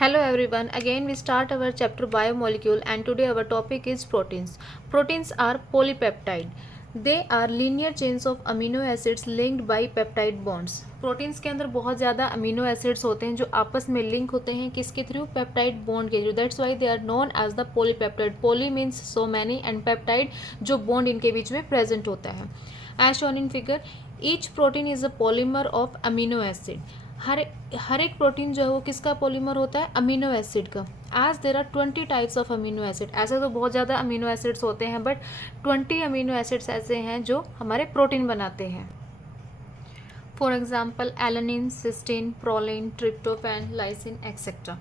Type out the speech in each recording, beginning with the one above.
Hello everyone, again we start our chapter biomolecule and today our topic is proteins. Proteins are polypeptide. They are linear chains of amino acids linked by peptide bonds. Proteins के अंदर बहुत ज़्यादा amino acids होते हैं जो आपस में link होते हैं किसके थ्रू, पेप्टाइड बॉन्ड के through. That's why they are known as the polypeptide. Poly means so many and peptide जो बॉन्ड इनके बीच में प्रेजेंट होता है. As shown in figure, each protein is a polymer of amino acid. हर एक protein जो है वो किसका पॉलीमर होता है, अमीनो एसिड का. As there are 20 types of amino acid. ऐसे तो बहुत ज़्यादा अमीनो एसिड्स होते हैं बट 20 अमीनो एसिड्स ऐसे हैं जो हमारे प्रोटीन बनाते हैं. For example alanine, cysteine, proline, tryptophan, lysine etcetera.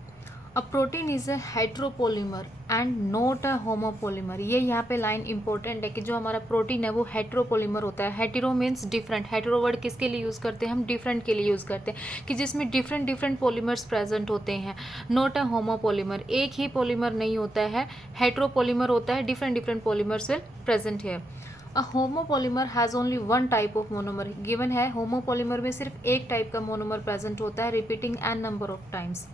A protein is a heteropolymer and not a homopolymer. ये यहाँ पे लाइन इंपॉर्टेंट है कि जो हमारा प्रोटीन है वो हेट्रोपोलीमर होता है. Hetero means different. Hetero word किसके लिए यूज़ करते हैं, हम डिफरेंट के लिए यूज़ करते हैं कि जिसमें डिफरेंट डिफरेंट पॉलीमर्स प्रेजेंट होते हैं. नॉट अ होमोपोलीमर, एक ही पॉलीमर नहीं होता है. हेट्रोपोलीमर होता है, different different polymers will present है. A homopolymer has only one type of monomer. Given है होमोपोलीमर में सिर्फ एक टाइप का मोनोमर प्रेजेंट होता है repeating n number of times.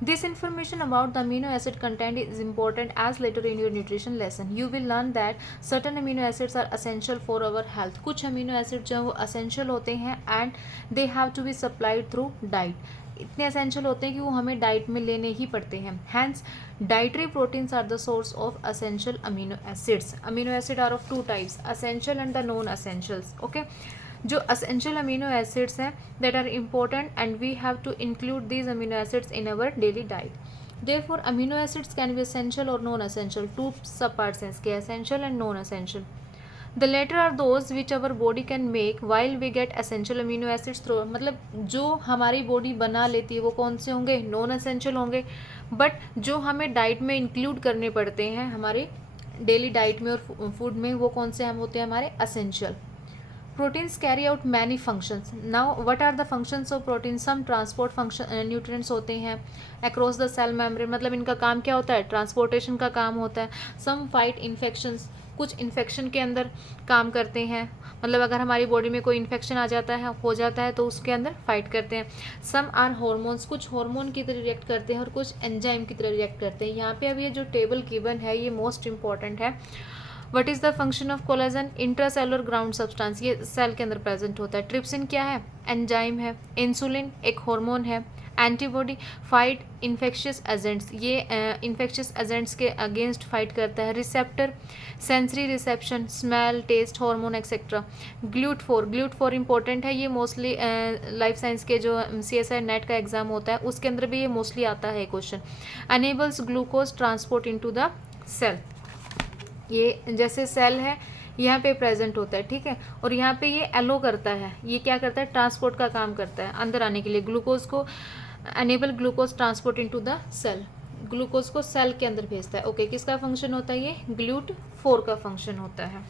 This information about the amino acid content is important as later in your nutrition lesson you will learn that certain amino acids are essential for our health. कुछ amino acid जो है वो essential होते हैं and they have to be supplied through diet. इतने essential होते हैं कि वो हमें डाइट में लेने ही पड़ते हैं. Hence dietary proteins are the source of essential amino acids. Amino acid are of two types, essential and the non-essentials. Okay. जो असेंशियल अमीनो एसिड्स हैं that are important and we have to include these amino acids in our daily diet. Therefore amino acids can be essential और non essential. Two sub parts हैं इसके, essential and non essential. The latter are those which our body can make while we get essential amino acids through. मतलब जो हमारी body बना लेती है वो कौन से होंगे, नॉन एसेंशियल होंगे. बट जो हमें डाइट में इंक्लूड करने पड़ते हैं हमारे डेली डाइट में और फूड में वो कौन से हम होते हैं, हमारे essential. Proteins carry out many functions. Now, what are the functions of proteins? Some transport function nutrients होते हैं across the cell membrane. मतलब इनका काम क्या होता है, ट्रांसपोर्टेशन का काम होता है. Some fight infections. कुछ इन्फेक्शन के अंदर काम करते हैं. मतलब अगर हमारी बॉडी में कोई इन्फेक्शन आ जाता है, हो जाता है तो उसके अंदर फाइट करते हैं. Some are hormones. कुछ हार्मोन की तरह रिएक्ट करते हैं और कुछ एंजाइम की तरह रिएक्ट करते हैं. यहाँ पे अब ये जो टेबल गिवन है ये मोस्ट इंपॉर्टेंट है. What is the function of collagen, intracellular ground substance. ये सेल के अंदर प्रेजेंट होता है. ट्रिप्सिन क्या है, एंजाइम है. इंसुलिन एक हार्मोन है. Antibody fight infectious agents. ये इन्फेक्शियस एजेंट्स के अगेंस्ट फाइट करता है. Receptor sensory reception, smell, taste, hormone etcetera. ग्लूट4 इंपॉर्टेंट है. ये मोस्टली लाइफ साइंस के जो CSI नेट का एग्जाम होता है उसके अंदर भी ये मोस्टली आता है question. Enables glucose transport into the cell. ये जैसे सेल है यहाँ पे प्रेजेंट होता है, ठीक है. और यहाँ पे ये एलो करता है, ये क्या करता है, ट्रांसपोर्ट का काम करता है अंदर आने के लिए. ग्लूकोज को enable glucose transport into the cell. Glucose को सेल के अंदर भेजता है. ओके, किसका फंक्शन होता है, ये GLUT4 का फंक्शन होता है.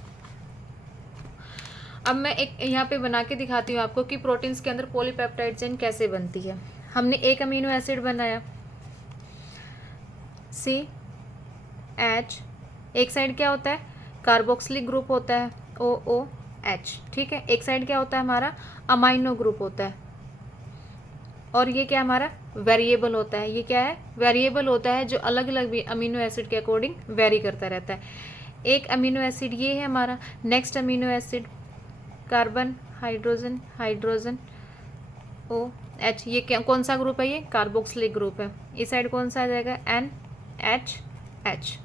अब मैं एक यहाँ पे बना के दिखाती हूँ आपको कि प्रोटीन्स के अंदर पॉलीपेप्टाइड चेन कैसे बनती है. हमने एक अमीनो एसिड बनाया CH. एक साइड क्या होता है, कार्बोक्सिलिक ग्रुप होता है OOH, ठीक है. एक साइड क्या होता है हमारा, अमाइनो ग्रुप होता है. और ये क्या हमारा वेरिएबल होता है. ये क्या है, वेरिएबल होता है जो अलग अलग भी अमीनो एसिड के अकॉर्डिंग वेरी करता रहता है. एक अमीनो एसिड ये है हमारा. Next amino acid carbon, hydrogen, hydrogen, OH. ये क्या, कौन सा ग्रुप है, ये कार्बोक्सिलिक ग्रुप है. इस साइड कौन सा आ जाएगा, NHH.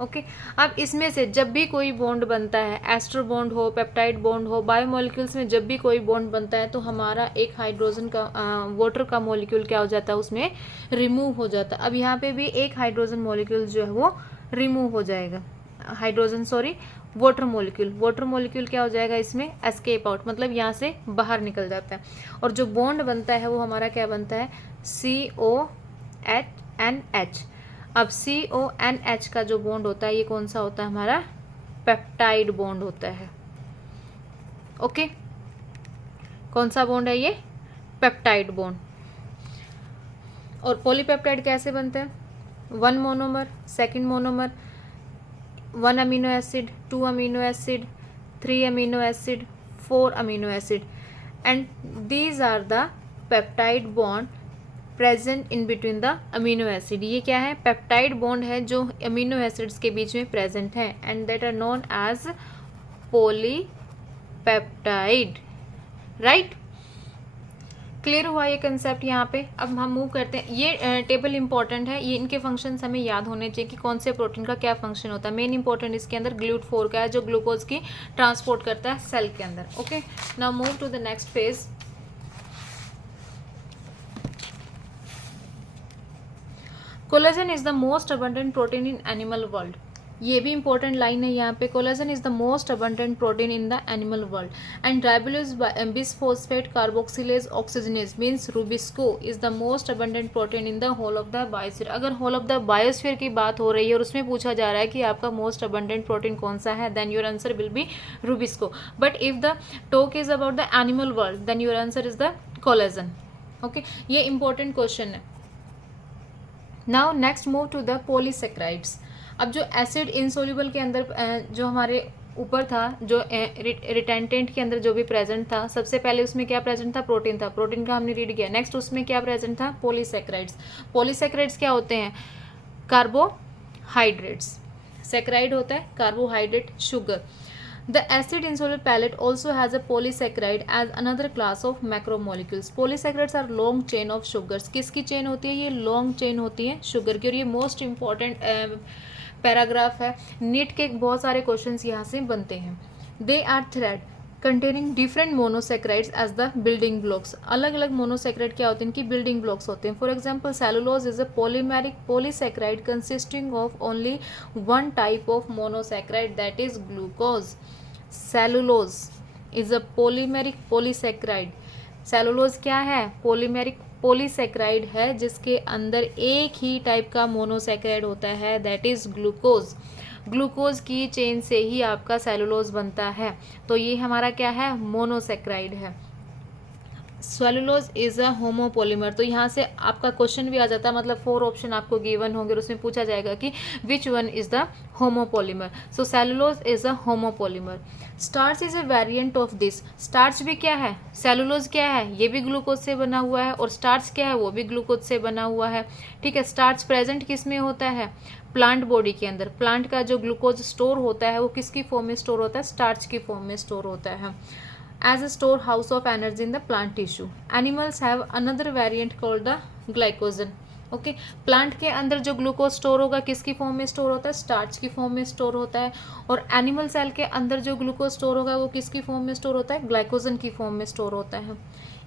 ओके. अब इसमें से जब भी कोई बॉन्ड बनता है, एस्टर बॉन्ड हो, पेप्टाइड बॉन्ड हो, बायोमोलिक्यूल्स में जब भी कोई बॉन्ड बनता है तो हमारा एक हाइड्रोजन का वाटर का मॉलिक्यूल क्या हो जाता है, उसमें रिमूव हो जाता है. अब यहाँ पे भी एक हाइड्रोजन मॉलिक्यूल जो है वो रिमूव हो जाएगा. वाटर मॉलिक्यूल क्या हो जाएगा, इसमें एस्केप आउट, मतलब यहाँ से बाहर निकल जाता है. और जो बॉन्ड बनता है वो हमारा क्या बनता है, CONH. अब CONH का जो बॉन्ड होता है ये कौन सा होता है, हमारा पेप्टाइड बॉन्ड होता है. ओके, कौन सा बॉन्ड है ये, पेप्टाइड बॉन्ड. और पॉलीपेप्टाइड कैसे बनते हैं, 1 monomer, second monomer, 1 amino acid, 2 amino acid, 3 amino acid, 4 amino acid. And these are the peptide bond present in between the amino acid. ये क्या है? पेप्टाइड बॉन्ड है जो अमीनो एसिड्स के बीच में प्रेजेंट है and that are known as polypeptide. Right, clear हुआ ये कंसेप्ट यहाँ पे। अब हम मूव करते हैं। ये टेबल इंपॉर्टेंट है, ये इनके फंक्शंस हमें याद होने चाहिए कि कौन से प्रोटीन का क्या फंक्शन होता है। मेन इंपॉर्टेंट इसके अंदर GLUT4 का है जो ग्लूकोज की ट्रांसपोर्ट करता है सेल के अंदर। Okay, now move to the next phase. Collagen is the most abundant protein in animal world. ये भी इंपॉर्टेंट लाइन है यहाँ पे। Collagen is the most abundant protein in the animal world and ribulose bisphosphate carboxylase oxygenase means RuBisCO is the most abundant protein in the whole of the biosphere. अगर whole of the biosphere की बात हो रही है और उसमें पूछा जा रहा है कि आपका मोस्ट अबंडेंट प्रोटीन कौन सा है, then your answer will be RuBisCO. But if the talk is about the animal world then your answer is the collagen. Okay, ये इंपॉर्टेंट क्वेश्चन है। Now next move to the polysaccharides. अब जो acid insoluble के अंदर जो हमारे ऊपर था, जो रिटेंटेंट के अंदर जो भी प्रेजेंट था, सबसे पहले उसमें क्या प्रेजेंट था? प्रोटीन था। प्रोटीन का हमने रीड किया। नेक्स्ट उसमें क्या प्रेजेंट था? पॉलीसेक्राइड्स। पॉलीसेक्राइड्स क्या होते हैं? कार्बोहाइड्रेट्स। सेक्राइड होता है carbohydrate, sugar. The acid insoluble pellet also has a polysaccharide as another class of macromolecules. Polysaccharides are long chain of sugars. किसकी चेन होती है? ये लॉन्ग चेन होती है शुगर की। और ये मोस्ट इंपॉर्टेंट पैराग्राफ है। नीट के बहुत सारे क्वेश्चंस यहाँ से बनते हैं। They are thread containing different monosaccharides as the building blocks. अलग अलग मोनोसेक्राइड क्या होते हैं? इनकी बिल्डिंग ब्लॉक्स होते हैं। For example cellulose is a polymeric polysaccharide consisting of only one type of monosaccharide that is glucose. Cellulose is a polymeric polysaccharide. Cellulose क्या है? पॉलीमेरिक पॉलीसेक्राइड है जिसके अंदर एक ही टाइप का मोनोसेक्राइड होता है, दैट इज ग्लूकोज। ग्लूकोज की चेन से ही आपका सेलुलोज बनता है, तो ये हमारा क्या है? मोनोसेक्राइड है। Cellulose is a homopolymer. तो यहाँ से आपका क्वेश्चन भी आ जाता है, मतलब 4 ऑप्शन आपको गिवन होंगे और उसमें पूछा जाएगा कि which one is the homopolymer. So cellulose is a homopolymer. Starch is a variant of this. Starch भी क्या है? सेलुलोज क्या है? ये भी ग्लूकोज से बना हुआ है और स्टार्च क्या है? वो भी ग्लूकोज से बना हुआ है। ठीक है, स्टार्च प्रेजेंट किस में होता है? प्लांट बॉडी के अंदर। प्लांट का जो ग्लूकोज स्टोर होता है वो किसकी फॉर्म में स्टोर होता है? स्टार्च की फॉर्म में स्टोर होता है as a storehouse of energy in the plant tissue. Animals have another variant called the glycogen. Okay, plant के अंदर जो ग्लूकोज स्टोर होगा किसकी फॉर्म में स्टोर होता है? स्टार्च की फॉर्म में स्टोर होता है। और एनिमल सेल के अंदर जो ग्लूकोज स्टोर होगा वो किसकी फॉर्म में स्टोर होता है? ग्लाइकोजन की फॉर्म में स्टोर होता है।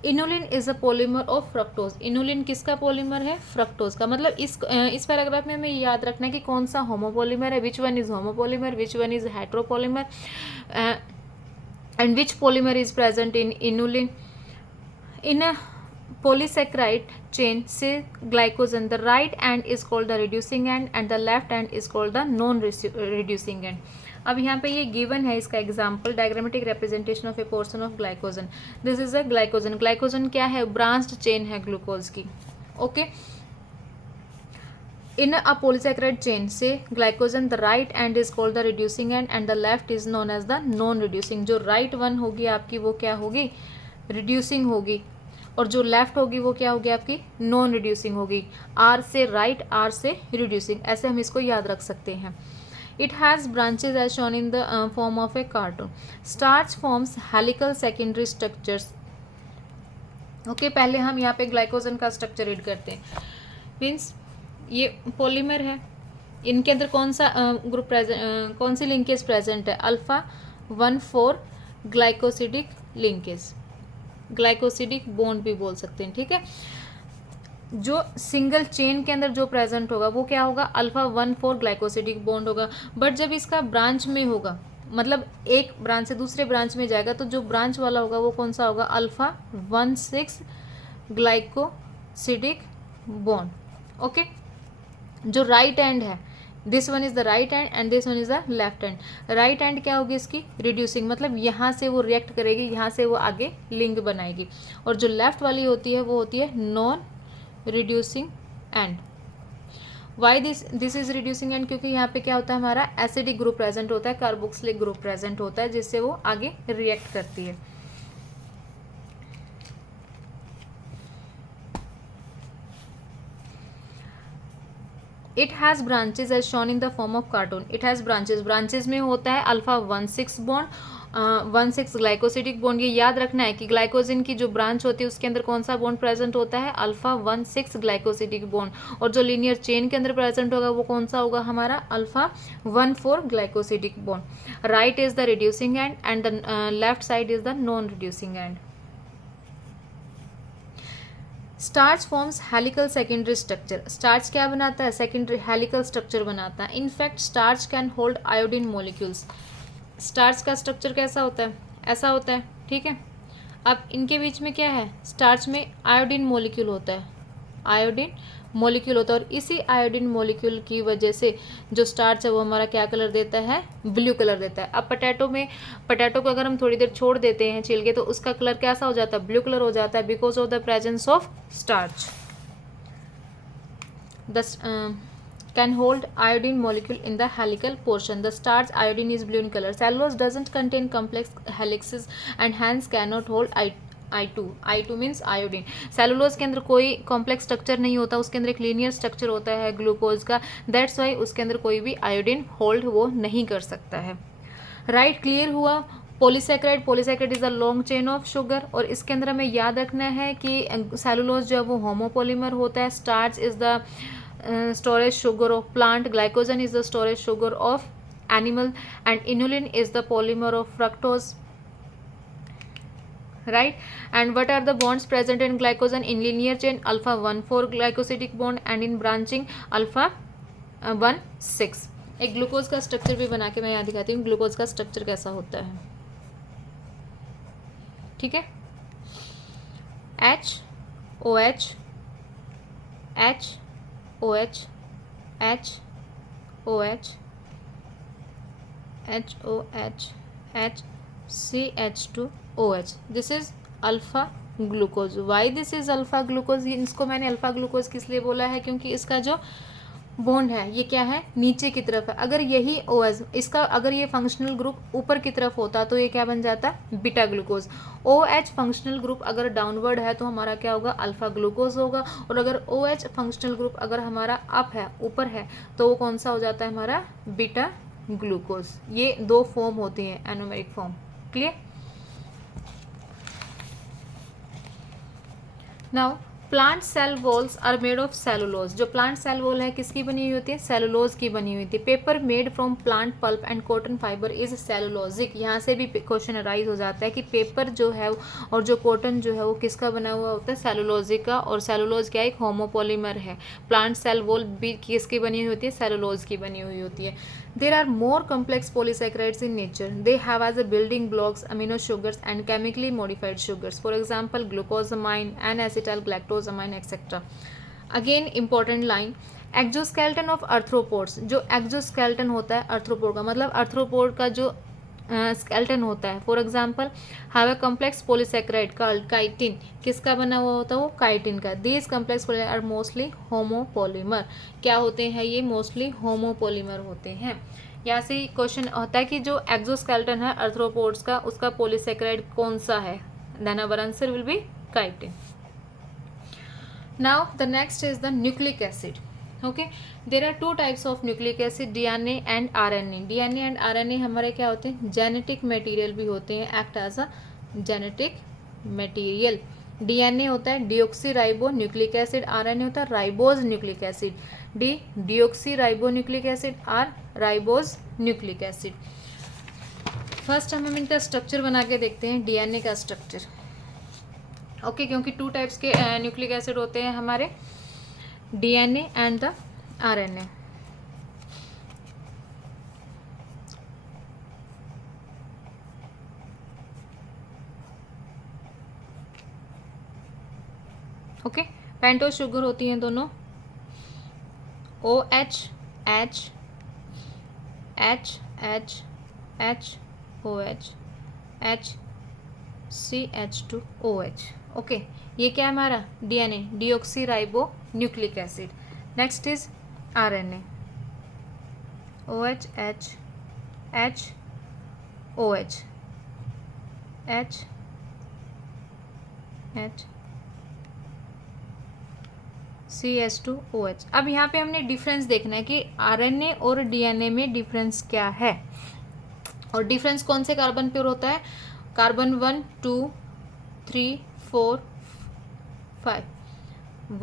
Inulin is a polymer of fructose. Inulin किसका पॉलीमर है? फ्रक्टोज का। मतलब इस पैराग्राफ में हमें याद रखना है कि कौन सा होमोपॉलीमर है, which one is homopolymer, which one is heteropolymer, and which polymer is present in inulin. In a polysaccharide chain, say glycogen, the right end is called the reducing end and the left end is called the non-reducing end. अब यहाँ पे ये given है इसका example, diagrammatic representation of A portion of glycogen. This is a glycogen. Glycogen क्या है? Branched chain है glucose की। Okay, in a polysaccharide chain say glycogen, the right end is called the reducing end and the left is known as the non reducing. जो right one होगी आपकी वो क्या होगी? reducing होगी, और जो left होगी वो क्या होगी आपकी? non reducing होगी। R से right, R से reducing, ऐसे हम इसको याद रख सकते हैं। It has branches as shown in the form of a cartoon. Starch forms helical secondary structures. Okay, पहले हम यहाँ पे ग्लाइकोजन का स्ट्रक्चर रीड करते हैं। मीन्स ये पॉलीमर है, इनके अंदर कौन सा ग्रुप प्रेजेंट, कौन सी लिंकेज प्रेजेंट है? Alpha 1,4 glycosidic linkage, glycosidic bond भी बोल सकते हैं। ठीक है, जो सिंगल चेन के अंदर जो प्रेजेंट होगा वो क्या होगा? अल्फा 1,4 ग्लाइकोसिडिक बॉन्ड होगा। बट जब इसका ब्रांच में होगा, मतलब एक ब्रांच से दूसरे ब्रांच में जाएगा, तो जो ब्रांच वाला होगा वो कौन सा होगा? Alpha 1,6 glycosidic bond. ओके, जो राइट एंड है, this one is the right and and this one is the left and. Right and क्या होगी इसकी? रिड्यूसिंग, मतलब यहाँ से वो रिएक्ट करेगी, यहाँ से वो आगे लिंक बनाएगी। और जो लेफ्ट वाली होती है वो होती है non reducing and. Y this is reducing and? क्योंकि यहाँ पे क्या होता है? हमारा एसिडिक ग्रुप प्रेजेंट होता है, कार्बोक्सिलिक ग्रुप प्रेजेंट होता है, जिससे वो आगे रिएक्ट करती है। It has branches as shown in the form of cartoon. It has branches में होता है अल्फा 1,6 बॉन्ड, 1,6 ग्लाइकोसिडिक बॉन्ड. ये याद रखना है कि ग्लाइकोजिन की जो ब्रांच होती है उसके अंदर कौन सा बॉन्ड प्रेजेंट होता है, अल्फा 1,6 ग्लाइकोसिडिक बॉन्ड. और जो लीनियर चेन के अंदर प्रेजेंट होगा वो कौन सा होगा, हमारा alpha 1,4 glycosidic bond. Right is the reducing and the left side is the non reducing and. Starch forms helical secondary structure. Starch क्या बनाता है, सेकेंडरी हेलिकल स्ट्रक्चर बनाता है. In fact starch can hold iodine molecules. Starch का structure कैसा होता है, ऐसा होता है, ठीक है. अब इनके बीच में क्या है, स्टार्च में आयोडीन मॉलिक्यूल होता है, आयोडीन मॉलिक्यूल होता है. और इसी आयोडीन मॉलिक्यूल की वजह से जो स्टार्च है वो हमारा क्या कलर देता है, ब्लू कलर देता है. अब पोटैटो को अगर हम थोड़ी देर छोड़ देते हैं छील के तो उसका कलर कैसा हो जाता है, ब्लू कलर हो जाता है, because of the presence of starch. Can hold iodine molecule in the helical portion. The starch iodine is blue in color. Cellulose doesn't contain complex helixes and hence cannot hold I2. I2 means iodine. Cellulose के अंदर कोई complex structure नहीं होता, उसके अंदर एक linear structure होता है ग्लूकोज का. दैट्स वाई उसके अंदर कोई भी आयोडीन होल्ड वो नहीं कर सकता है. राइट, क्लियर हुआ. Polysaccharide is a long chain of sugar. और इसके अंदर हमें याद रखना है कि सेलुलोज जो है वो होमोपोलीमर होता है. Starch is the storage sugar of plant, glycogen is the storage sugar of animal, and inulin is the polymer of fructose, right. And what are the bonds present in glycogen? In linear chain alpha 1,4 glycosidic bond and in branching alpha 1,6. एक glucose का structure भी बना के मैं यहाँ दिखाती हूँ glucose का स्ट्रक्चर कैसा होता है, ठीक है. HOH OH H OH HOH H CH2 OH. This is alpha glucose. Y this is alpha glucose, इसको मैंने अल्फा ग्लूकोज किस लिए बोला है, क्योंकि इसका जो बॉन्ड है ये क्या है, नीचे की तरफ है. अगर यही OH इसका अगर ये फंक्शनल ग्रुप ऊपर की तरफ होता तो ये क्या बन जाता, beta glucose. OH functional group अगर डाउनवर्ड है तो हमारा क्या होगा, अल्फा ग्लूकोज होगा. और अगर OH फंक्शनल ग्रुप अगर हमारा अप है, ऊपर है, तो वो कौन सा हो जाता है, हमारा बीटा ग्लूकोज. ये दो फॉर्म होती हैं, anomeric form. Clear. Now plant cell walls are made of cellulose. जो प्लांट सेल वॉल है किसकी बनी हुई होती है, सेलुलोज की बनी हुई होती है. Paper made from plant pulp and cotton fibre is cellulosic. यहाँ से भी क्वेश्चन अराइज हो जाता है कि पेपर जो है और जो कॉटन जो है वो किसका बना हुआ होता है, सेलुलोजिक का. और सेलुलोज क्या एक होमोपोलीमर है. प्लांट सेल वॉल भी किसकी बनी हुई होती है, सेलुलोज की बनी हुई होती है. There are more complex polysaccharides in nature. They have as a building blocks amino sugars and chemically modified sugars. For example, glucosamine, N-acetyl galactosamine, etc. Again, important line. Exoskeleton of arthropods. जो exoskeleton होता है arthropod का, मतलब arthropod का जो skeleton होता है. For example have a complex polysaccharide called chitin. किसका बना हुआ होता है वो, काइटिन का. These complex are mostly homopolymer. क्या होते हैं ये, मोस्टली होमोपोलीमर होते हैं. यहाँ से क्वेश्चन होता है कि जो एक्सोस्केल्टन है आर्थ्रोपोड्स का, उसका पोलीसेक्राइड कौन सा है, then our answer will be chitin. Now the next is the nucleic acid. Okay, there are two types of nucleic acid, DNA and RNA. DNA and RNA हमारे क्या होते हैं, जेनेटिक मटेरियल भी होते हैं, act as a genetic material. DNA होता है deoxyribonucleic acid, RNA होता है ribose nucleic acid. Deoxyribonucleic acid, or ribose nucleic acid. First हम इनका स्ट्रक्चर बना के देखते हैं, DNA का स्ट्रक्चर. ओके, क्योंकि टू टाइप्स के न्यूक्लिक एसिड होते हैं हमारे, DNA and the RNA. Okay, pentose sugar होती हैं दोनों. OH H H H H OH H CH2 OH. Okay, ये क्या है हमारा DNA, deoxy ribo nucleic acid. Next is RNA, OH H H OH H H CH2OH। अब यहाँ पे हमने डिफरेंस देखना है कि RNA और DNA में डिफरेंस क्या है, और डिफरेंस कौन से कार्बन पर होता है, कार्बन 1 2 3 4 5,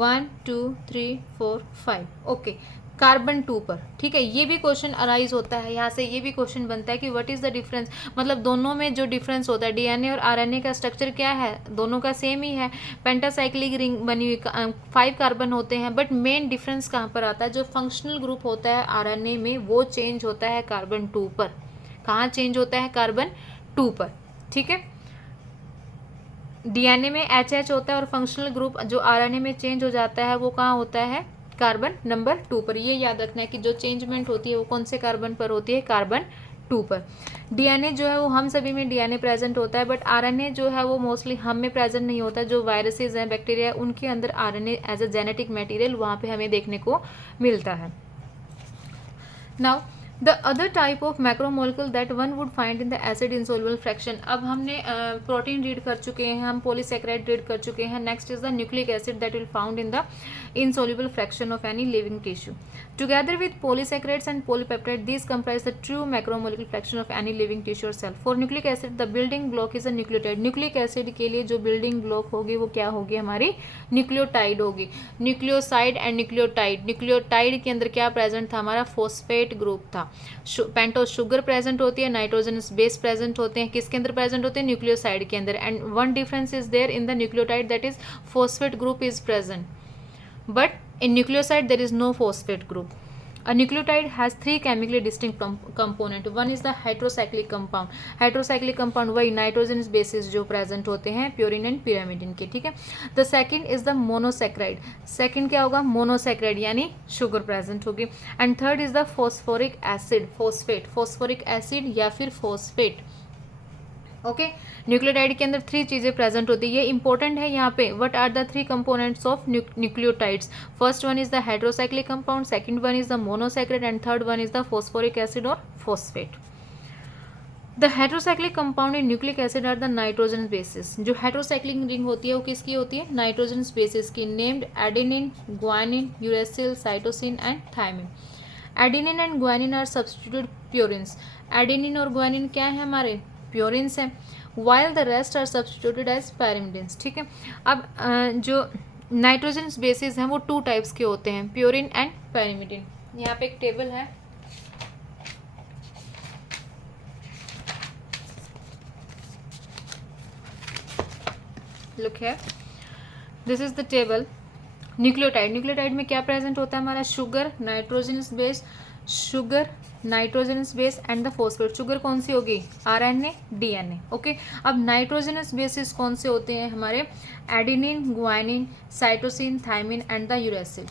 1 2 3 4 5, ओके, कार्बन 2 पर, ठीक है। ये भी क्वेश्चन अराइज होता है, यहाँ से ये भी क्वेश्चन बनता है कि व्हाट इज़ द डिफरेंस, मतलब दोनों में जो डिफरेंस होता है डीएनए और आरएनए का स्ट्रक्चर क्या है, दोनों का सेम ही है, पेंटासाइक्लिक रिंग बनी हुई 5 कार्बन होते हैं, बट मेन डिफरेंस कहाँ पर आता है, जो फंक्शनल ग्रुप होता है आरएनए में वो चेंज होता है कार्बन 2 पर। कहाँ चेंज होता है, कार्बन 2 पर, ठीक है। डीएनए में एच होता है और फंक्शनल ग्रुप जो आरएनए में चेंज हो जाता है वो कहाँ होता है, कार्बन नंबर 2 पर। ये याद रखना है कि जो चेंजमेंट होती है वो कौन से कार्बन पर होती है, कार्बन 2 पर। डीएनए जो है वो हम सभी में डीएनए प्रेजेंट होता है, बट आरएनए जो है वो मोस्टली हम में प्रेजेंट नहीं होता। जो वायरसेस हैं, बैक्टीरिया, उनके अंदर RNA as a genetic material वहाँ पे हमें देखने को मिलता है। Now the other type of macromolecule that one would find in the acid insoluble fraction. अब हमने प्रोटीन रीड कर चुके हैं, हम पॉलीसैकेराइड रीड कर चुके हैं। Next is the nucleic acid that will found in the insoluble fraction of any living tissue. Together with polysaccharides and polypeptides, these comprise the true macromolecular fraction of any living tissue or cell. For nucleic acid, the building block is a nucleotide. Nucleic acid के लिए जो building block होगी वो क्या होगी, हमारी nucleotide होगी। Nucleoside and nucleotide, nucleotide के अंदर क्या प्रेजेंट था, हमारा फॉस्फेट ग्रुप था। पेंटोस शुगर प्रेजेंट होती है, नाइट्रोजनस बेस प्रेजेंट होते हैं, किसके अंदर प्रेजेंट होते हैं, न्यूक्लियोसाइड के अंदर। And one difference is there in the nucleotide, that is phosphate group is present, but in nucleoside there is no phosphate group. A nucleotide has 3 chemically distinct component. One is the heterocyclic compound. heterocyclic compound वही nitrogenous bases जो present होते हैं purine and pyrimidine के, ठीक है। The second is the monosaccharide. Second क्या होगा, monosaccharide यानी शुगर प्रेजेंट होगी। And third is the phosphoric acid, phosphate, phosphoric acid या फिर फॉस्फेट, ओके। न्यूक्लियोटाइड के अंदर 3 चीज़ें प्रेजेंट होती है, ये इंपॉर्टेंट है यहाँ पे। What are the 3 components of nucleotides, first one is the hydrocyclic compound, second one is the monosaccharide and third one is the phosphoric acid और phosphate. The heterocyclic compound in nucleic acid are the nitrogen bases. जो heterocyclic ring होती है वो किसकी होती है, nitrogen bases की, named adenine, guanine, uracil, cytosine and thymine. Adenine and guanine are substitute purines. Adenine और ग्वानिन क्या है, हमारे प्योरिन्स हैं, while the rest are substituted as pyrimidines, ठीक है। अब जो नाइट्रोजन बेसिस हैं वो 2 टाइप्स के होते हैं, प्योरिन एंड पैरिमिडिन। यहाँ पे एक टेबल है, लुक है, this is the table. Nucleotide, nucleotide में क्या प्रेजेंट होता है, हमारा sugar, nitrogenous base, sugar, nitrogenous base and the phosphate. Sugar कौन सी होगी, आरएनए, डीएनए, ओके। अब नाइट्रोजनस बेसिस कौन से होते हैं, हमारे adenine, guanine, cytosine, thymine and the uracil.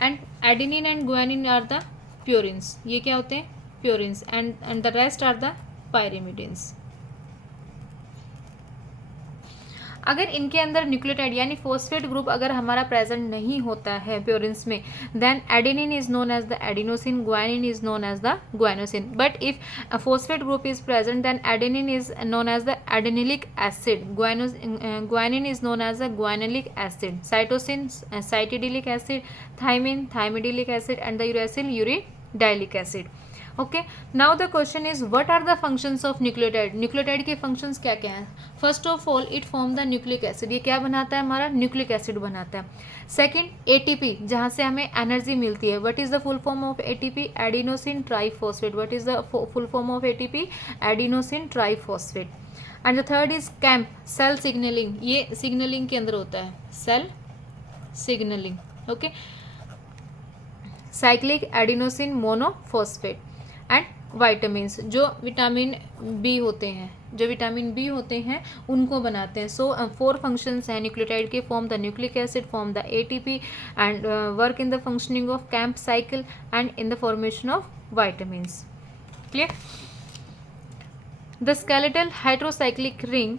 And adenine and guanine are the purines, ये क्या होते हैं, purines, and the rest are the pyrimidines. अगर इनके अंदर न्यूक्लियोटाइड यानी फॉस्फेट ग्रुप अगर हमारा प्रेजेंट नहीं होता है प्योरिन्स में, then adenine is known as the adenosine, guanine is known as the guanosine. But if a phosphate group is present, then adenine is known as the adenylate acid, guanine is known as the guanylate acid, cytosine cytidylate acid, thymine thymidylate acid and the uracil uridylic acid. Okay, now the question is what are the functions of nucleotide. Nucleotide के functions क्या क्या हैं, first of all it form the nucleic acid, ये क्या बनाता है, हमारा nucleic acid बनाता है। सेकंड एटीपी, जहाँ से हमें एनर्जी मिलती है। What is the full form of ATP, adenosine triphosphate. What is the full form of ATP, adenosine triphosphate. And the third is cAMP, cell signalling, ये सिग्नलिंग के अंदर होता है, cell signalling, okay. Cyclic adenosine monophosphate and vitamins, जो vitamin B होते हैं, जो vitamin B होते हैं उनको बनाते हैं। सो 4 फंक्शंस हैं न्यूक्लियोटाइड के, form the nucleic acid, form the ATP and work in the functioning of camp cycle and in the formation of vitamins. Clear. The skeletal hydrocyclic ring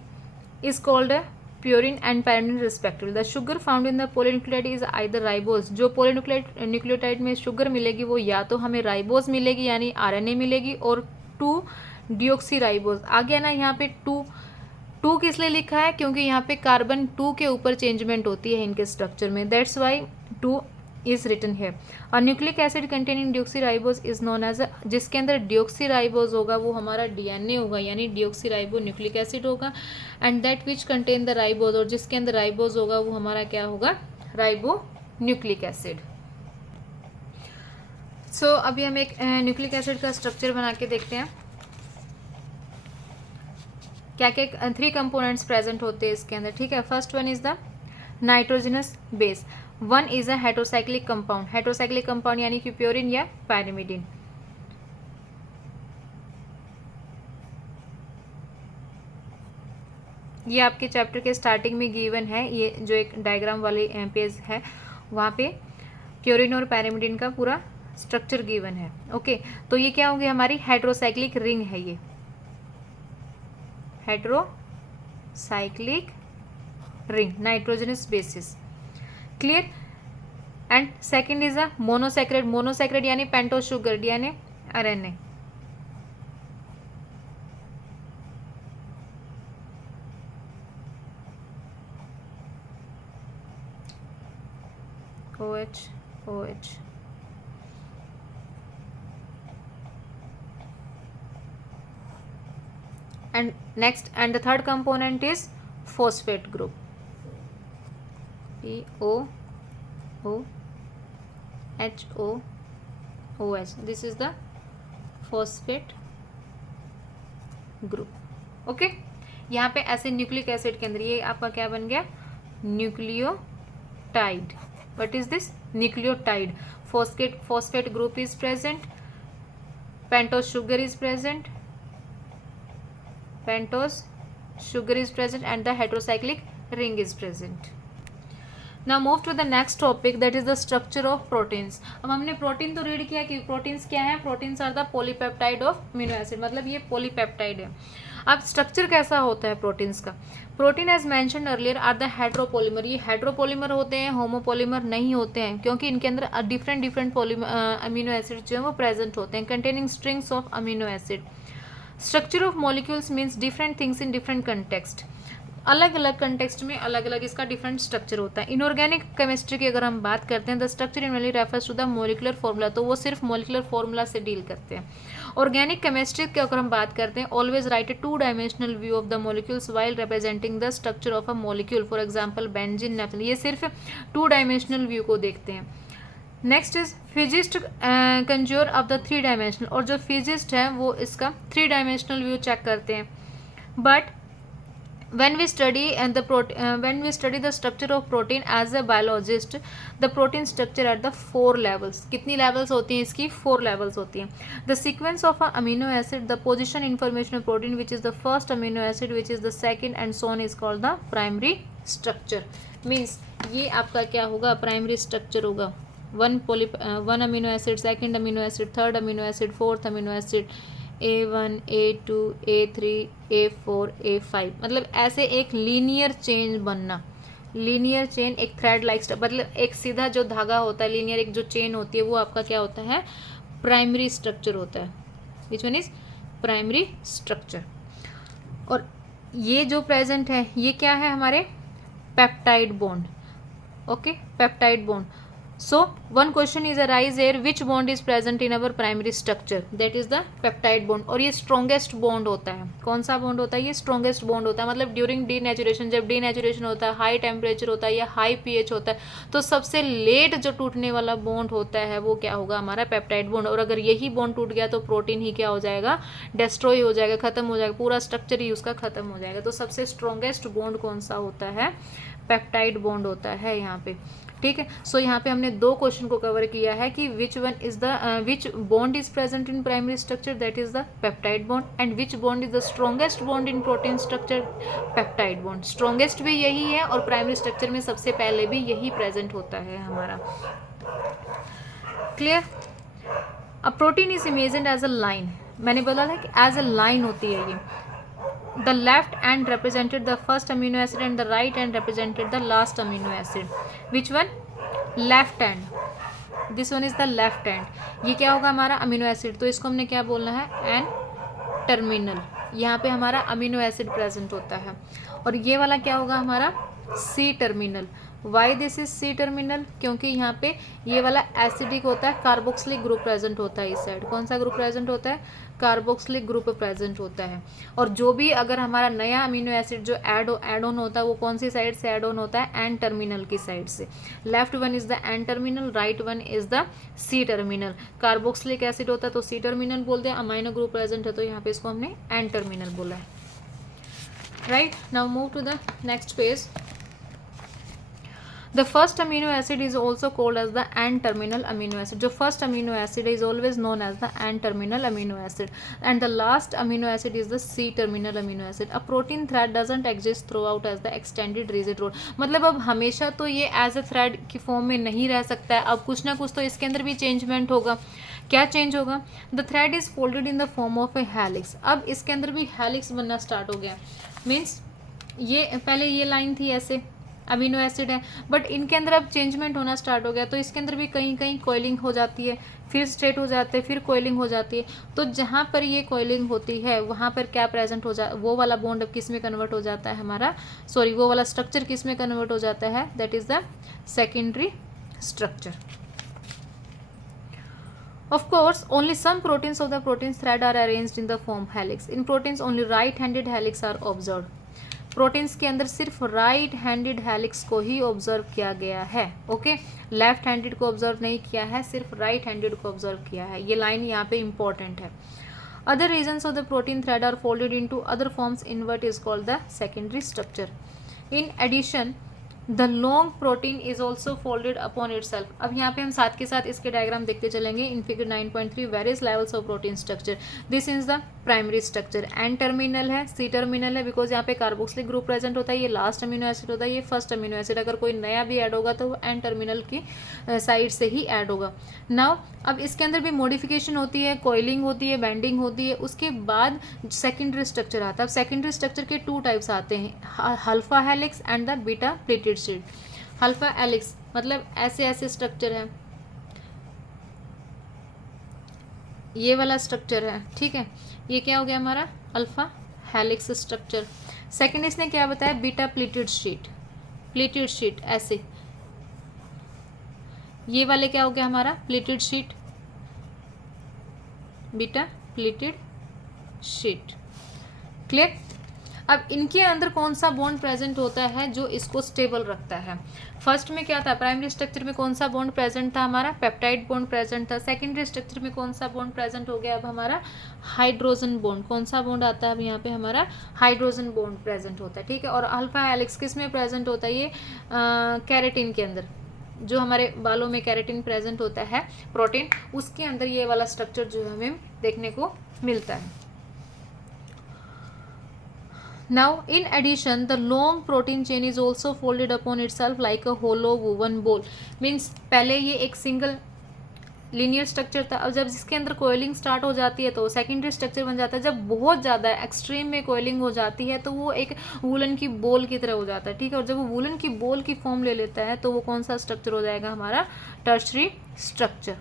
is called a purine and pyrimidine respectively. The sugar found in the polynucleotide is either ribose, जो polynucleotide में sugar मिलेगी वो या तो हमें ribose मिलेगी यानी RNA मिलेगी, और 2-डीऑक्सीराइबोज आ गया ना। यहाँ पे 2 किस लिए लिखा है, क्योंकि यहाँ पे कार्बन 2 के ऊपर चेंजमेंट होती है इनके स्ट्रक्चर में, दैट्स वाई 2 इज रिटन है। और nucleic acid containing deoxyribose is known as जिसके अंदर डिऑक्सीराइबोज होगा वो हमारा डीएनए होगा, यानी डिऑक्सीराइबो न्यूक्लिक एसिड होगा। And that which contain the ribose, और जिसके अंदर राइबोज होगा वो हमारा क्या होगा, राइबो न्यूक्लिक एसिड। सो अभी हम एक न्यूक्लिक एसिड का स्ट्रक्चर बना के देखते हैं क्या क्या 3 कंपोनेंट्स प्रेजेंट होते हैं इसके अंदर, ठीक है। First one is the nitrogenous base, one is a heterocyclic compound, heterocyclic compound यानी कि प्योरिन या पैरिमिडिन। ये आपके चैप्टर के स्टार्टिंग में गिवन है, ये जो एक डायग्राम वाले पेज है वहाँ पे प्योरिन और पैरिमिडिन का पूरा स्ट्रक्चर गिवन है। ओके, तो ये क्या होगी, हमारी हेट्रोसाइक्लिक रिंग है, ये heterocyclic ring nitrogenous bases, clear. And second is a monosaccharide, monosaccharide यानी पेंटोस शुगर यानी RNA, OH OH। and next and the third component is phosphate group, POOHOOH, this is the phosphate group। Okay, यहाँ पे ऐसे nucleic acid के अंदर ये आपका क्या बन गया, nucleotide. What is this, nucleotide. phosphate group is present, pentose sugar is present, pentose sugar is present and the heterocyclic ring is present। Now move to the next topic, that is the structure of proteins। अब हमने protein तो read किया कि proteins क्या है, proteins are the polypeptide of amino acid, मतलब ये polypeptide है। अब स्ट्रक्चर कैसा होता है प्रोटीन्स का, protein as mentioned earlier are the heteropolymer, ये हेट्रोपोलीमर होते हैं, होमोपोलीमर नहीं होते हैं, क्योंकि इनके अंदर डिफरेंट अमीनो एसिड जो है वो प्रेजेंट होते हैं, containing strings of amino acid. Structure of molecules means different things in different context, अलग अलग कंटेक्स्ट में अलग अलग इसका डिफरेंट स्ट्रक्चर होता है। इनऑर्गेनिक केमिस्ट्री की अगर हम बात करते हैं, the structure in valley refers to the molecular formula, तो वो सिर्फ मॉलिकुलर फॉर्मूला से डील करते हैं। ऑर्गेनिक केमिस्ट्री की अगर हम बात करते हैं, always write a 2 dimensional view of the molecules while representing the structure of a molecule, for example benzene, naphthalene, ये सिर्फ 2 डायमेंशनल व्यू को देखते हैं। Next is physicist conjure of the 3 dimensional, और जो फिजिस्ट है वो इसका 3 डायमेंशनल व्यू चेक करते हैं। But when we study the structure of protein as a biologist, the protein structure at the 4 levels, कितनी levels होती हैं इसकी, 4 levels होती हैं। the sequence of a amino acid, the position information of protein which is the first amino acid, which is the second and so on is called the primary structure। means ये आपका क्या होगा, primary structure होगा। one amino acid, second amino acid, third amino acid, fourth amino acid, A1 A2 A3 A4 A5, मतलब ऐसे एक linear chain बनना, linear chain एक थ्रेड लाइक, मतलब एक सीधा जो धागा होता है, लीनियर एक जो चेन होती है वो आपका क्या होता है, प्राइमरी स्ट्रक्चर होता है। Which one is primary structure. और ये जो प्रेजेंट है ये क्या है, हमारे peptide bond. Okay, peptide bond. So one question is arise here, which bond is present in our primary structure, that is the peptide bond। और ये strongest bond होता है, कौन सा bond होता है, ये strongest bond होता है। मतलब during denaturation, जब denaturation होता है, high temperature होता है या high pH होता है, तो सबसे लेट जो टूटने वाला bond होता है वो क्या होगा, हमारा peptide bond। और अगर यही bond टूट गया तो प्रोटीन ही क्या हो जाएगा, डिस्ट्रॉय हो जाएगा, खत्म हो जाएगा, पूरा स्ट्रक्चर ही उसका खत्म हो जाएगा। तो सबसे स्ट्रॉन्गेस्ट बॉन्ड कौन सा होता है, पेप्टाइड बॉन्ड होता है यहाँ पे, ठीक है। सो यहाँ पे हमने 2 क्वेश्चन को कवर किया है कि विच bond is present in primary structure, that is the peptide bond, and which bond is the strongest bond in protein structure, peptide bond. Strongest भी यही है और प्राइमरी स्ट्रक्चर में सबसे पहले भी यही प्रेजेंट होता है हमारा, clear. A protein is imagined as a line, मैंने बोला था कि एज अ लाइन होती है ये। The left end represented the first amino acid and the right end represented the last amino acid. Which one? Left end. This one is the left end. ये क्या होगा हमारा अमीनो एसिड, तो इसको हमने क्या बोलना है, एन टर्मिनल। यहाँ पे हमारा अमीनो एसिड प्रेजेंट होता है। और ये वाला क्या होगा हमारा C terminal, why this is C terminal, क्योंकि यहाँ पे ये वाला एसिडिक होता है, कार्बोक्सिलिक ग्रुप प्रेजेंट होता है इस साइड। कौन सा ग्रुप प्रेजेंट होता है? कार्बोक्सिलिक ग्रुप प्रेजेंट होता है। और जो भी अगर हमारा नया अमीनो एसिड जो ऐड ऑन होता है वो कौन सी साइड से ऐड ऑन होता है? एन टर्मिनल की साइड से। Left one is the N terminal, right one is the C terminal. Carboxylic acid होता है तो सी टर्मिनल बोलते हैं, अमाइनो ग्रुप प्रेजेंट है तो यहाँ पे इसको हमने एन टर्मिनल बोला है। Right, now move to the next page. The first amino acid is also called as the N-terminal amino acid. जो first amino acid is always known as the N-terminal amino acid, and the last amino acid is the C-terminal amino acid. A protein thread doesn't exist throughout as the extended rigid rod. मतलब अब हमेशा तो ये as a thread की form में नहीं रह सकता है, अब कुछ ना कुछ तो इसके अंदर भी चेंजमेंट होगा। क्या चेंज होगा? The thread is folded in the form of A helix. अब इसके अंदर भी हेलिक्स बनना स्टार्ट हो गया। मीन्स ये पहले ये लाइन थी ऐसे, अमीनो एसिड है, बट इनके अंदर अब चेंजमेंट होना स्टार्ट हो गया, तो इसके अंदर भी कहीं कहीं कोइलिंग हो जाती है, फिर स्ट्रेट हो जाते हैं, फिर कोइलिंग हो जाती है। तो जहाँ पर ये कोइलिंग होती है वहाँ पर क्या प्रेजेंट हो जा, वो वाला बॉन्ड अब किस में कन्वर्ट हो जाता है हमारा, सॉरी वो वाला स्ट्रक्चर किस में कन्वर्ट हो जाता है? That is the secondary structure. Of course, only some proteins of the protein thread are arranged in the form helix. In proteins, only right-handed helix are observed. Proteins के अंदर सिर्फ राइट हैंडेड हेलिक्स को ही observe किया गया है। Okay, left handed को observe नहीं किया है, सिर्फ राइट हैंडेड को ऑब्जर्व किया है। ये लाइन यहाँ पे इंपॉर्टेंट है। Other reasons of the protein thread are folded into other forms in what is called the secondary structure. In addition the long protein is also folded upon itself. अब यहाँ पे हम साथ के साथ इसके डायग्राम देखते चलेंगे। In figure 9.3 various levels of protein structure. This is the primary structure. N terminal है, सी टर्मिनल है, बिकॉज यहाँ पे कार्बोक्सिलिक ग्रुप प्रेजेंट होता है, ये लास्ट अमीनो एसिड होता है, ये फर्स्ट अमीनो एसिड। अगर कोई नया भी ऐड होगा तो वो एन टर्मिनल की साइड से ही ऐड होगा। नाउ अब इसके अंदर भी मॉडिफिकेशन होती है, कोइलिंग होती है, बेंडिंग होती है, उसके बाद सेकेंडरी स्ट्रक्चर आता है। अब सेकेंडरी स्ट्रक्चर के टू टाइप्स आते हैं, alpha helix and the beta pleated sheet. Alpha helix मतलब ऐसे ऐसे स्ट्रक्चर है, ये वाला स्ट्रक्चर है, ठीक है, ये क्या हो गया हमारा अल्फा हेलिक्स स्ट्रक्चर। सेकेंड इसने क्या बताया? Beta pleated sheet. Pleated sheet ऐसे, ये वाले क्या हो गया हमारा? Pleated sheet, beta pleated sheet. Clear? अब इनके अंदर कौन सा बॉन्ड प्रेजेंट होता है जो इसको स्टेबल रखता है? फर्स्ट में क्या था? प्राइमरी स्ट्रक्चर में कौन सा बॉन्ड प्रेजेंट था हमारा? पेप्टाइड बॉन्ड प्रेजेंट था। सेकेंडरी स्ट्रक्चर में कौन सा बॉन्ड प्रेजेंट हो गया अब हमारा? Hydrogen bond. कौन सा बॉन्ड आता है अब यहाँ पे हमारा? हाइड्रोजन बॉन्ड प्रेजेंट होता है, ठीक है। और अल्फा हेलिक्स किस में प्रेजेंट होता है? ये कैरेटिन के अंदर, जो हमारे बालों में कैरेटिन प्रेजेंट होता है प्रोटीन, उसके अंदर ये वाला स्ट्रक्चर जो हमें देखने को मिलता है। Now, in addition, the long protein chain is also folded upon itself like a hollow woven ball. Means पहले ये एक सिंगल लीनियर स्ट्रक्चर था, अब जब इसके अंदर कोयलिंग स्टार्ट हो जाती है तो सेकेंडरी स्ट्रक्चर बन जाता है। जब बहुत ज़्यादा एक्सट्रीम में कोयलिंग हो जाती है तो वो एक वूलन की बॉल की तरह हो जाता है, ठीक है। और जब वो वूलन की बॉल की फॉर्म ले लेता है तो वो कौन सा स्ट्रक्चर हो जाएगा हमारा? Tertiary structure.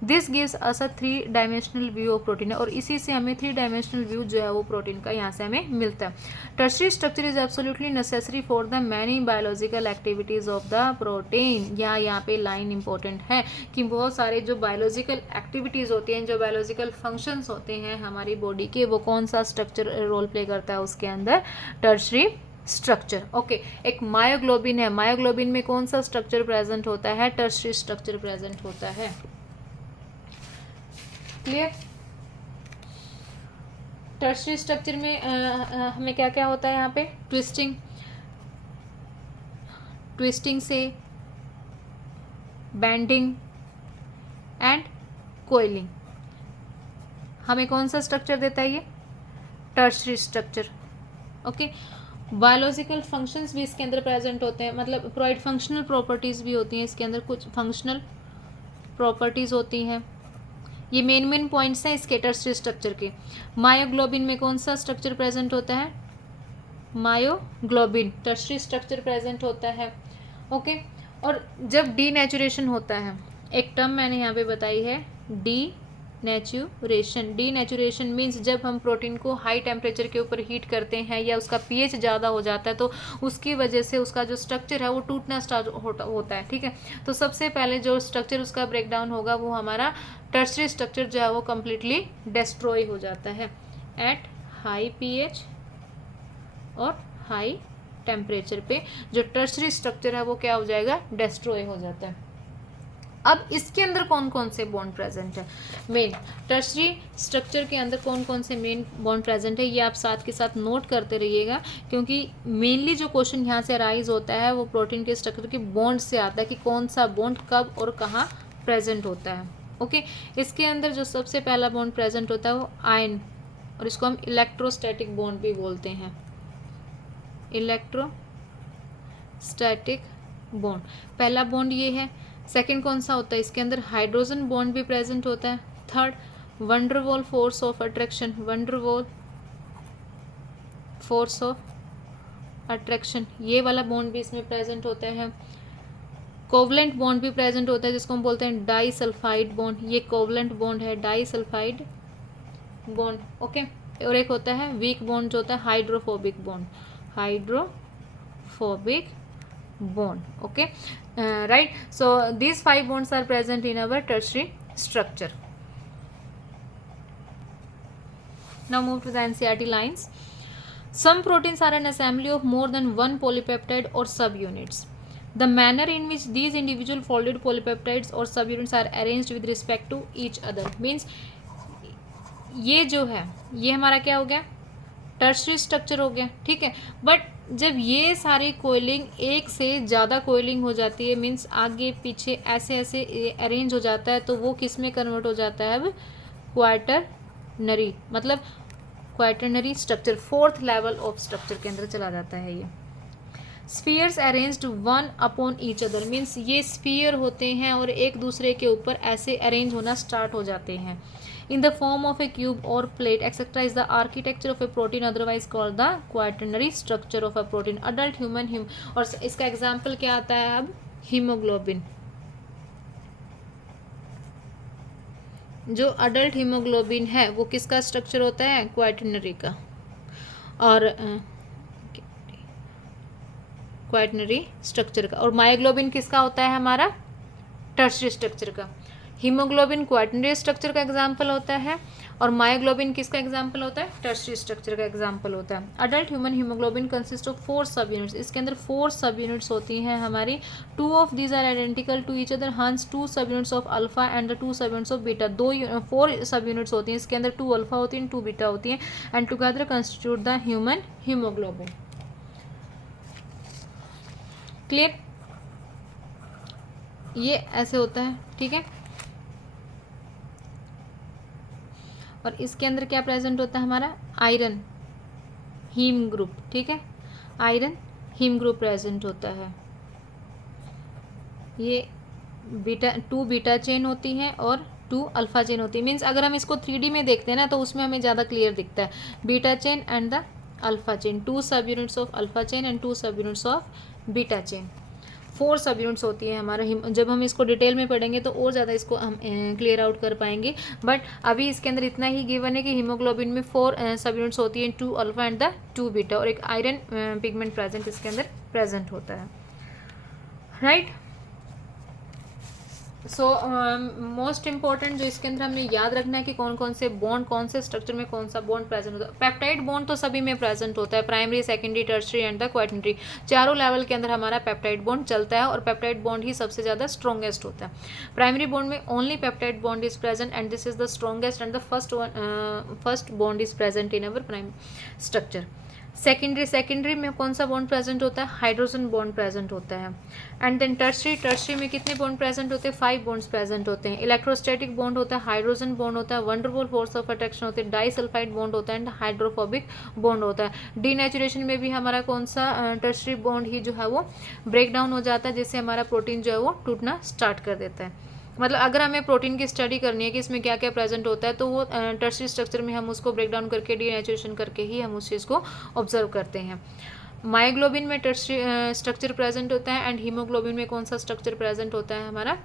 This gives us a 3 dimensional view of protein, और इसी से हमें 3 डायमेंशनल व्यू जो है वो प्रोटीन का यहाँ से हमें मिलता है। Tertiary structure is absolutely necessary for the many biological activities of the protein. यहाँ पे लाइन इंपॉर्टेंट है कि बहुत सारे जो बायोलॉजिकल एक्टिविटीज़ होती हैं, जो बायोलॉजिकल फंक्शंस होते हैं हमारी बॉडी के, वो कौन सा स्ट्रक्चर रोल प्ले करता है उसके अंदर? Tertiary structure. ओके, एक मायोग्लोबिन है, मायोग्लोबिन में कौन सा स्ट्रक्चर प्रेजेंट होता है? टर्शरी स्ट्रक्चर प्रेजेंट होता है। क्लियर? टर्शरी स्ट्रक्चर में हमें क्या क्या होता है यहाँ पे? ट्विस्टिंग, ट्विस्टिंग से बैंडिंग एंड कोइलिंग। हमें कौन सा स्ट्रक्चर देता है ये? Tertiary structure. Okay, biological functions भी इसके अंदर प्रेजेंट होते हैं, मतलब प्रोवाइड फंक्शनल प्रॉपर्टीज़ भी होती हैं इसके अंदर, कुछ फंक्शनल प्रॉपर्टीज़ होती हैं। ये मेन पॉइंट्स हैं इसके टर्शरी स्ट्रक्चर के। मायोग्लोबिन में कौन सा स्ट्रक्चर प्रेजेंट होता है? मायोग्लोबिन टर्शरी स्ट्रक्चर प्रेजेंट होता है। ओके, और जब डीनेचुरेशन होता है, एक टर्म मैंने यहाँ पे बताई है, डी नेचुरेशन। डीनेचुरेशन मीन्स जब हम प्रोटीन को हाई टेम्परेचर के ऊपर हीट करते हैं या उसका पीएच ज़्यादा हो जाता है तो उसकी वजह से उसका जो स्ट्रक्चर है वो टूटना स्टार्ट होता है। ठीक है, तो सबसे पहले जो स्ट्रक्चर उसका ब्रेक डाउन होगा वो हमारा टर्शरी स्ट्रक्चर जो है वो कम्प्लीटली डिस्ट्रॉय हो जाता है एट हाई पीएच और हाई टेम्परेचर पे। जो टर्शरी स्ट्रक्चर है वो क्या हो जाएगा, डिस्ट्रॉय हो जाता है। अब इसके अंदर कौन कौन से बॉन्ड प्रेजेंट है, मेन टर्शरी स्ट्रक्चर के अंदर कौन कौन से मेन बॉन्ड प्रेजेंट है, ये आप साथ के साथ नोट करते रहिएगा, क्योंकि मेनली जो क्वेश्चन यहाँ से अराइज होता है वो प्रोटीन के स्ट्रक्चर के बॉन्ड से आता है कि कौन सा बॉन्ड कब और कहाँ प्रेजेंट होता है। ओके, इसके अंदर जो सबसे पहला बॉन्ड प्रेजेंट होता है वो आयन, और इसको हम इलेक्ट्रोस्टैटिक बॉन्ड भी बोलते हैं, इलेक्ट्रोस्टैटिक बॉन्ड। पहला बॉन्ड ये है। सेकंड कौन सा होता है, इसके अंदर हाइड्रोजन बॉन्ड भी प्रेजेंट होता है। Third van der Waals force of attraction, van der Waals force of attraction, ये वाला बॉन्ड भी इसमें प्रेजेंट होता है। कोवलेंट बॉन्ड भी प्रेजेंट होता है जिसको हम बोलते हैं डाई सल्फाइड बॉन्ड, ये कोवलेंट बॉन्ड है, डाई सल्फाइड बॉन्ड। ओके, और एक होता है वीक बॉन्ड जो होता है hydrophobic bond, hydrophobic bond. Okay, right, so these 5 bonds are present in our tertiary structure. Now move to the NCERT lines. Some proteins are an assembly of more than one polypeptide or subunits. The manner in which these individual folded polypeptides or subunits are arranged with respect to each other means ये जो है ये हमारा क्या हो गया, tertiary structure हो गया। ठीक है, बट जब ये सारी कोयलिंग एक से ज़्यादा कोयलिंग हो जाती है, मीन्स आगे पीछे ऐसे ऐसे अरेंज हो जाता है, तो वो किस में कन्वर्ट हो जाता है, अब क्वाटरनरी, मतलब quaternary structure, fourth level of structure के अंदर चला जाता है ये। Spheres arranged one upon each other means ये स्फीयर होते हैं और एक दूसरे के ऊपर ऐसे अरेंज होना स्टार्ट हो जाते हैं। In the form of a cube or plate, etc. is the architecture of a protein, otherwise called the quaternary structure of a protein. Adult human और इसका एग्जाम्पल क्या आता है, अब हीमोग्लोबिन। जो अडल्ट हीमोग्लोबिन है वो किसका स्ट्रक्चर होता है, क्वाटरनरी का, और क्वाटरनरी स्ट्रक्चर का। और मायोग्लोबिन किसका होता है, हमारा टर्शरी स्ट्रक्चर का। हीमोग्लोबिन क्वाटरनरी स्ट्रक्चर का एग्जाम्पल होता है और मायोग्लोबिन किसका एग्जाम्पल होता है, टर्शरी स्ट्रक्चर का एग्जाम्पल होता है। Adult human haemoglobin consist of 4 सब यूनिट्स, इसके अंदर 4 सब यूनिट्स होती हैं हमारी। 2 of these are identical to each other, hence 2 सब यूनिट्स ऑफ अल्फा एंड 2 सब यूनिट्स ऑफ बीटा। 4 सब यूनिट्स होती हैं, इसके अंदर 2 अल्फा होती हैं, 2 बीटा होती हैं, and together constitute the human haemoglobin. Clear, ये ऐसे होता है। ठीक है, और इसके अंदर क्या प्रेजेंट होता है, हमारा आयरन हीम ग्रुप। ठीक है, आयरन हीम ग्रुप प्रेजेंट होता है। ये बीटा 2 बीटा चेन होती हैं और 2 अल्फा चेन होती है। मीन्स अगर हम इसको 3D में देखते हैं ना तो उसमें हमें ज़्यादा क्लियर दिखता है, beta chain and the alpha chain, 2 सब units of alpha chain and 2 सब यूनिट्स ऑफ बीटा चेन। 4 सब यूनिट्स होती है हमारा। जब हम इसको डिटेल में पढ़ेंगे तो और ज़्यादा इसको हम क्लियर आउट कर पाएंगे, बट अभी इसके अंदर इतना ही गिवन है कि हीमोग्लोबिन में 4 सब यूनिट्स होती हैं, 2 अल्फा एंड द 2 बीटा, और एक आयरन पिगमेंट प्रेजेंट इसके अंदर प्रेजेंट होता है। राइट, सो मोस्ट इंपॉर्टेंट जो इसके अंदर हमने याद रखना है कि कौन कौन से बॉन्ड, कौन से स्ट्रक्चर में कौन सा बॉन्ड प्रेजेंट होता है। पेप्टाइड बॉन्ड तो सभी में प्रेजेंट होता है, primary, secondary, tertiary and the quaternary, चारों लेवल के अंदर हमारा पेप्टाइड बॉन्ड चलता है, और पेप्टाइड बॉन्ड ही सबसे ज़्यादा स्ट्रॉन्गेस्ट होता है। प्राइमरी बॉन्ड में only peptide bond is present and this is the strongest and the first bond is present in our prime structure. Secondary में कौन सा बॉन्ड प्रेजेंट होता है, हाइड्रोजन बॉन्ड प्रेजेंट होता है। एंड देन टर्शरी में कितने बॉन्ड प्रेजेंट होते हैं, 5 बॉन्ड्स प्रेजेंट होते हैं। इलेक्ट्रोस्टैटिक बॉन्ड होता है, हाइड्रोजन बॉन्ड होता है, वंडरवॉल फोर्स ऑफ अट्रैक्शन होती है, डाइसल्फाइड बॉन्ड होता है, एंड हाइड्रोफोबिक बॉन्ड होता है। डीनेचुरेशन में भी हमारा कौन सा टर्शरी बॉन्ड ही जो है वो ब्रेक डाउन हो जाता है, जिससे हमारा प्रोटीन जो है वो टूटना स्टार्ट कर देता है। मतलब अगर हमें प्रोटीन की स्टडी करनी है कि इसमें क्या क्या प्रेजेंट होता है, तो वो टर्शरी स्ट्रक्चर में हम उसको ब्रेक डाउन करके डीनेचुरेशन करके ही हम उस चीज़ को ऑब्जर्व करते हैं। मायोग्लोबिन में टर्शरी स्ट्रक्चर प्रेजेंट होता है, एंड हीमोग्लोबिन में कौन सा स्ट्रक्चर प्रेजेंट होता है, हमारा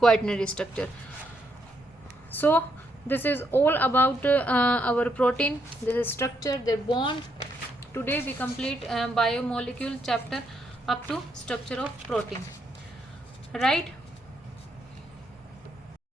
quaternary structure. So this is all about our protein. This is structure, their bond. Today we complete biomolecule chapter up to structure of protein, right?